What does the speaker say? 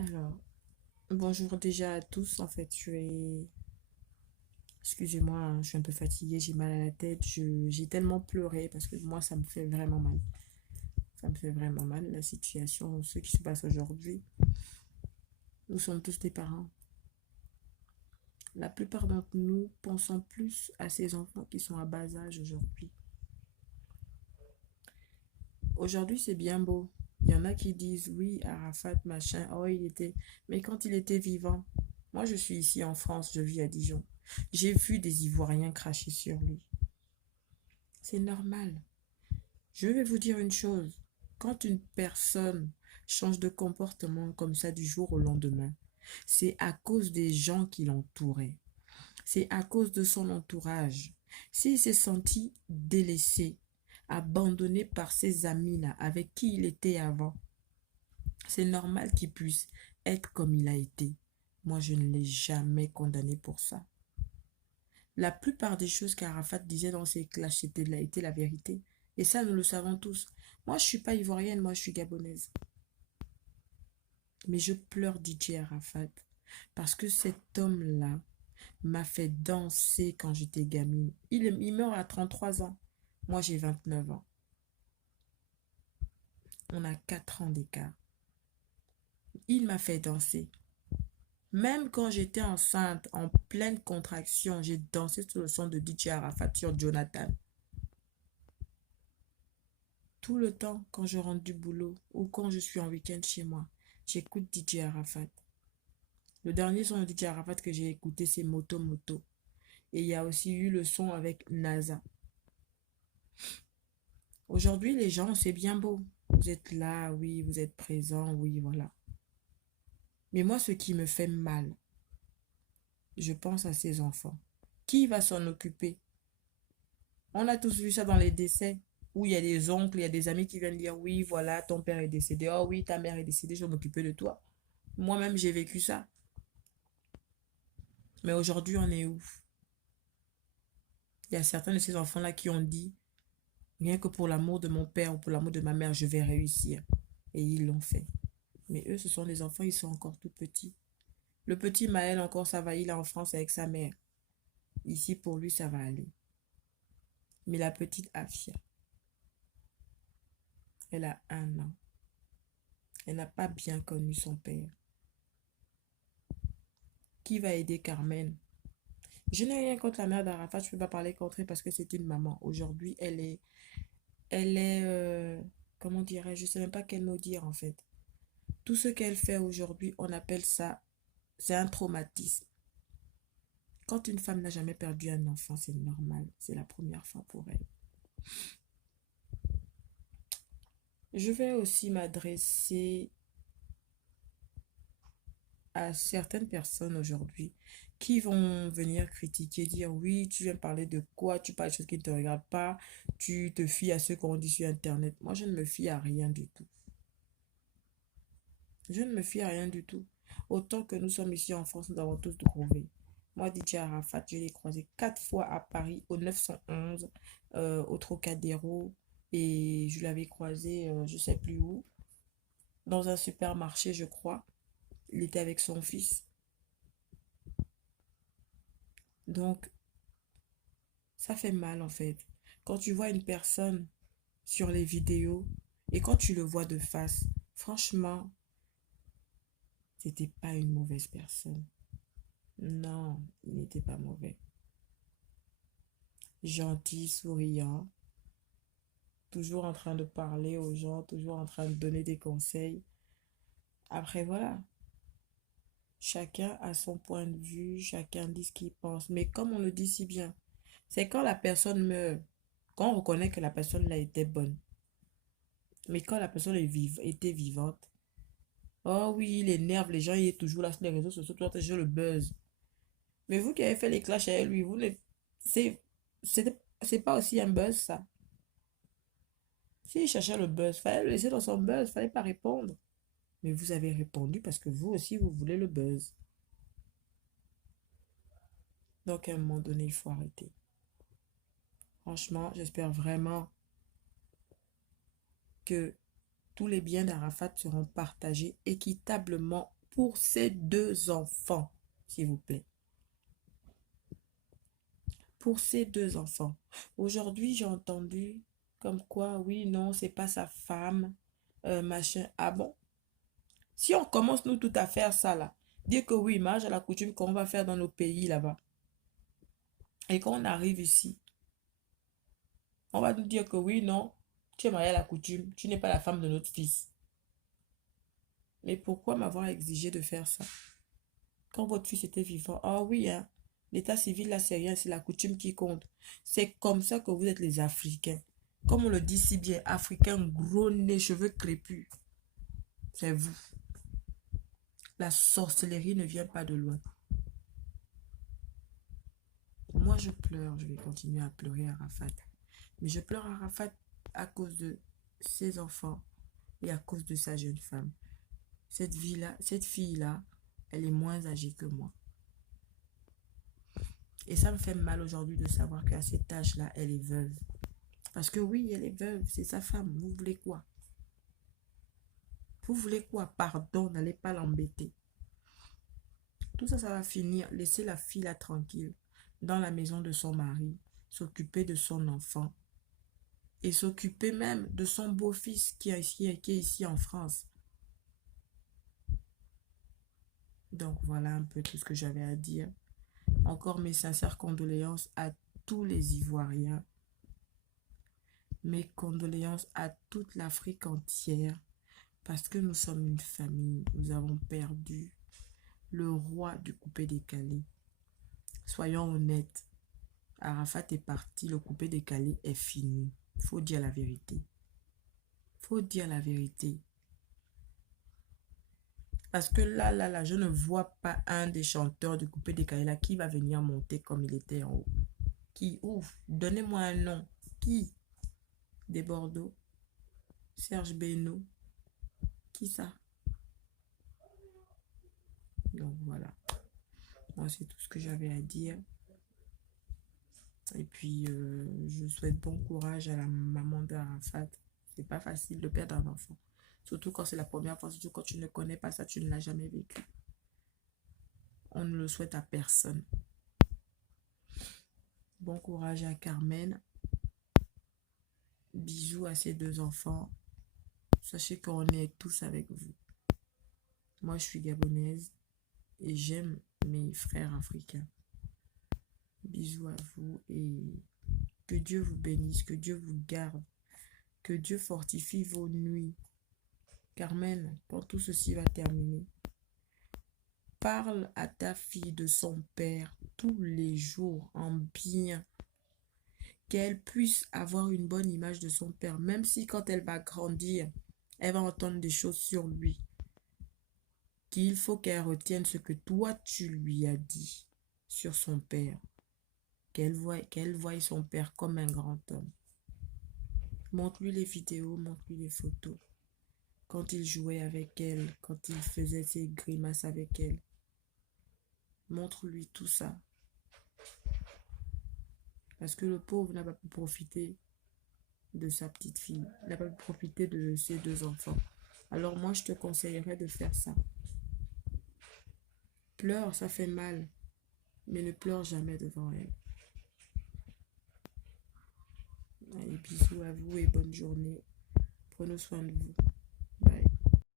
Alors, bonjour déjà à tous. En fait, excusez-moi, hein, je suis un peu fatiguée, j'ai mal à la tête. J'ai tellement pleuré parce que moi, ça me fait vraiment mal. Ça me fait vraiment mal, la situation, ce qui se passe aujourd'hui. Nous sommes tous des parents. La plupart d'entre nous pensons plus à ces enfants qui sont à bas âge aujourd'hui. Aujourd'hui, c'est bien beau. Il y en a qui disent, oui, Arafat, machin, oh, il était... Mais quand il était vivant, moi, je suis ici en France, je vis à Dijon. J'ai vu des Ivoiriens cracher sur lui. C'est normal. Je vais vous dire une chose. Quand une personne change de comportement comme ça du jour au lendemain, c'est à cause des gens qui l'entouraient. C'est à cause de son entourage. S'il s'est senti délaissé, abandonné par ses amis-là, avec qui il était avant, c'est normal qu'il puisse être comme il a été. Moi, je ne l'ai jamais condamné pour ça. La plupart des choses qu'Arafat disait dans ses clashs était la vérité. Et ça, nous le savons tous. Moi, je suis pas ivoirienne, moi, je suis gabonaise. Mais je pleure DJ Arafat parce que cet homme-là m'a fait danser quand j'étais gamine. Il meurt à 33 ans. Moi, j'ai 29 ans. On a 4 ans d'écart. Il m'a fait danser. Même quand j'étais enceinte, en pleine contraction, j'ai dansé sur le son de DJ Arafat sur Jonathan. Tout le temps, quand je rentre du boulot ou quand je suis en week-end chez moi, j'écoute DJ Arafat. Le dernier son de DJ Arafat que j'ai écouté, c'est Moto Moto. Et il y a aussi eu le son avec NASA. Aujourd'hui, les gens, c'est bien beau. Vous êtes là, oui, vous êtes présents, oui, voilà. Mais moi, ce qui me fait mal, je pense à ces enfants. Qui va s'en occuper? On a tous vu ça dans les décès, où il y a des oncles, il y a des amis qui viennent dire, oui, voilà, ton père est décédé. Oh oui, ta mère est décédée, je vais m'occuper de toi. Moi-même, j'ai vécu ça. Mais aujourd'hui, on est où? Il y a certains de ces enfants-là qui ont dit, rien que pour l'amour de mon père ou pour l'amour de ma mère, je vais réussir. Et ils l'ont fait. Mais eux, ce sont des enfants, ils sont encore tout petits. Le petit Maël, encore, ça va, il est en France avec sa mère. Ici, pour lui, ça va aller. Mais la petite Afia, elle a 1 an. Elle n'a pas bien connu son père. Qui va aider Carmen? Je n'ai rien contre la mère d'Arafat, je ne peux pas parler contre elle parce que c'est une maman. Aujourd'hui, comment dirais-je, je ne sais même pas quel mot dire en fait. Tout ce qu'elle fait aujourd'hui, on appelle ça, c'est un traumatisme. Quand une femme n'a jamais perdu un enfant, c'est normal. C'est la première fois pour elle. Je vais aussi m'adresser à certaines personnes aujourd'hui qui vont venir critiquer, dire oui, tu viens parler de quoi, tu parles de choses qui ne te regardent pas, tu te fies à ce qu'on dit sur Internet. Moi, je ne me fie à rien du tout. Je ne me fie à rien du tout. Autant que nous sommes ici en France, nous avons tous trouvé. Moi, DJ Arafat, je l'ai croisé 4 fois à Paris, au 911, au Trocadéro, et je l'avais croisé, je ne sais plus où, dans un supermarché, je crois. Il était avec son fils. Donc, ça fait mal en fait. Quand tu vois une personne sur les vidéos et quand tu le vois de face, franchement, c'était pas une mauvaise personne. Non, il n'était pas mauvais. Gentil, souriant, toujours en train de parler aux gens, toujours en train de donner des conseils. Après, voilà, chacun a son point de vue, chacun dit ce qu'il pense. Mais comme on le dit si bien, c'est quand la personne meurt, quand on reconnaît que la personne là était bonne. Mais quand la personne était vivante, oh oui, il énerve les gens, il est toujours là sur les réseaux sociaux, toi, toujours le buzz. Mais vous qui avez fait les clashs avec lui, vous ne... C'est, c'est pas aussi un buzz, ça. S'il cherchait le buzz, fallait le laisser dans son buzz, fallait pas répondre. Mais vous avez répondu parce que vous aussi, vous voulez le buzz. Donc, à un moment donné, il faut arrêter. Franchement, j'espère vraiment que tous les biens d'Arafat seront partagés équitablement pour ses 2 enfants, s'il vous plaît. Pour ses 2 enfants. Aujourd'hui, j'ai entendu comme quoi, oui, non, c'est pas sa femme, machin. Ah bon? Si on commence, nous, tout à faire ça, là, dire que oui, mariage à la coutume qu'on va faire dans nos pays, là-bas, et quand on arrive ici, on va nous dire que oui, non, tu es marié à la coutume, tu n'es pas la femme de notre fils. Mais pourquoi m'avoir exigé de faire ça? Quand votre fils était vivant, ah oui, hein, l'état civil, là, c'est rien, c'est la coutume qui compte. C'est comme ça que vous êtes les Africains. Comme on le dit si bien, Africains gros nez, cheveux crépus. C'est vous. La sorcellerie ne vient pas de loin. Moi, je pleure, je vais continuer à pleurer Arafat. Mais je pleure Arafat à cause de ses enfants et à cause de sa jeune femme. Cette fille-là, elle est moins âgée que moi. Et ça me fait mal aujourd'hui de savoir qu'à cet âge-là, elle est veuve. Parce que oui, elle est veuve, c'est sa femme. Vous voulez quoi? Vous voulez quoi? Pardon, n'allez pas l'embêter. Tout ça, ça va finir. Laissez la fille là tranquille, dans la maison de son mari, s'occuper de son enfant et s'occuper même de son beau-fils qui est ici en France. Donc voilà un peu tout ce que j'avais à dire. Encore mes sincères condoléances à tous les Ivoiriens. Mes condoléances à toute l'Afrique entière. Parce que nous sommes une famille. Nous avons perdu le roi du coupé-décalé. Soyons honnêtes. Arafat est parti. Le coupé-décalé est fini. Il faut dire la vérité. Il faut dire la vérité. Parce que là, je ne vois pas un des chanteurs du coupé-décalé là qui va venir monter comme il était en haut. Qui? Ouf, donnez-moi un nom. Qui? Des Bordeaux? Serge Beno? Qui ça? Donc voilà. Moi, c'est tout ce que j'avais à dire. Et puis, je souhaite bon courage à la maman d'Arafat. C'est pas facile de perdre un enfant. Surtout quand c'est la première fois, surtout quand tu ne connais pas ça, tu ne l'as jamais vécu. On ne le souhaite à personne. Bon courage à Carmen. Bisous à ses 2 enfants. Sachez qu'on est tous avec vous. Moi, je suis gabonaise et j'aime mes frères africains. Bisous à vous et que Dieu vous bénisse, que Dieu vous garde, que Dieu fortifie vos nuits. Carmen, quand tout ceci va terminer, parle à ta fille de son père tous les jours en bien. Qu'elle puisse avoir une bonne image de son père, même si quand elle va grandir, elle va entendre des choses sur lui. Qu'il faut qu'elle retienne ce que toi tu lui as dit sur son père. Qu'elle voie son père comme un grand homme. Montre-lui les vidéos, montre-lui les photos. Quand il jouait avec elle, quand il faisait ses grimaces avec elle. Montre-lui tout ça. Parce que le pauvre n'a pas pu profiter de sa petite fille. Il n'a pas pu profiter de ses 2 enfants. Alors moi, je te conseillerais de faire ça. Pleure, ça fait mal. Mais ne pleure jamais devant elle. Allez, bisous à vous et bonne journée. Prenez soin de vous.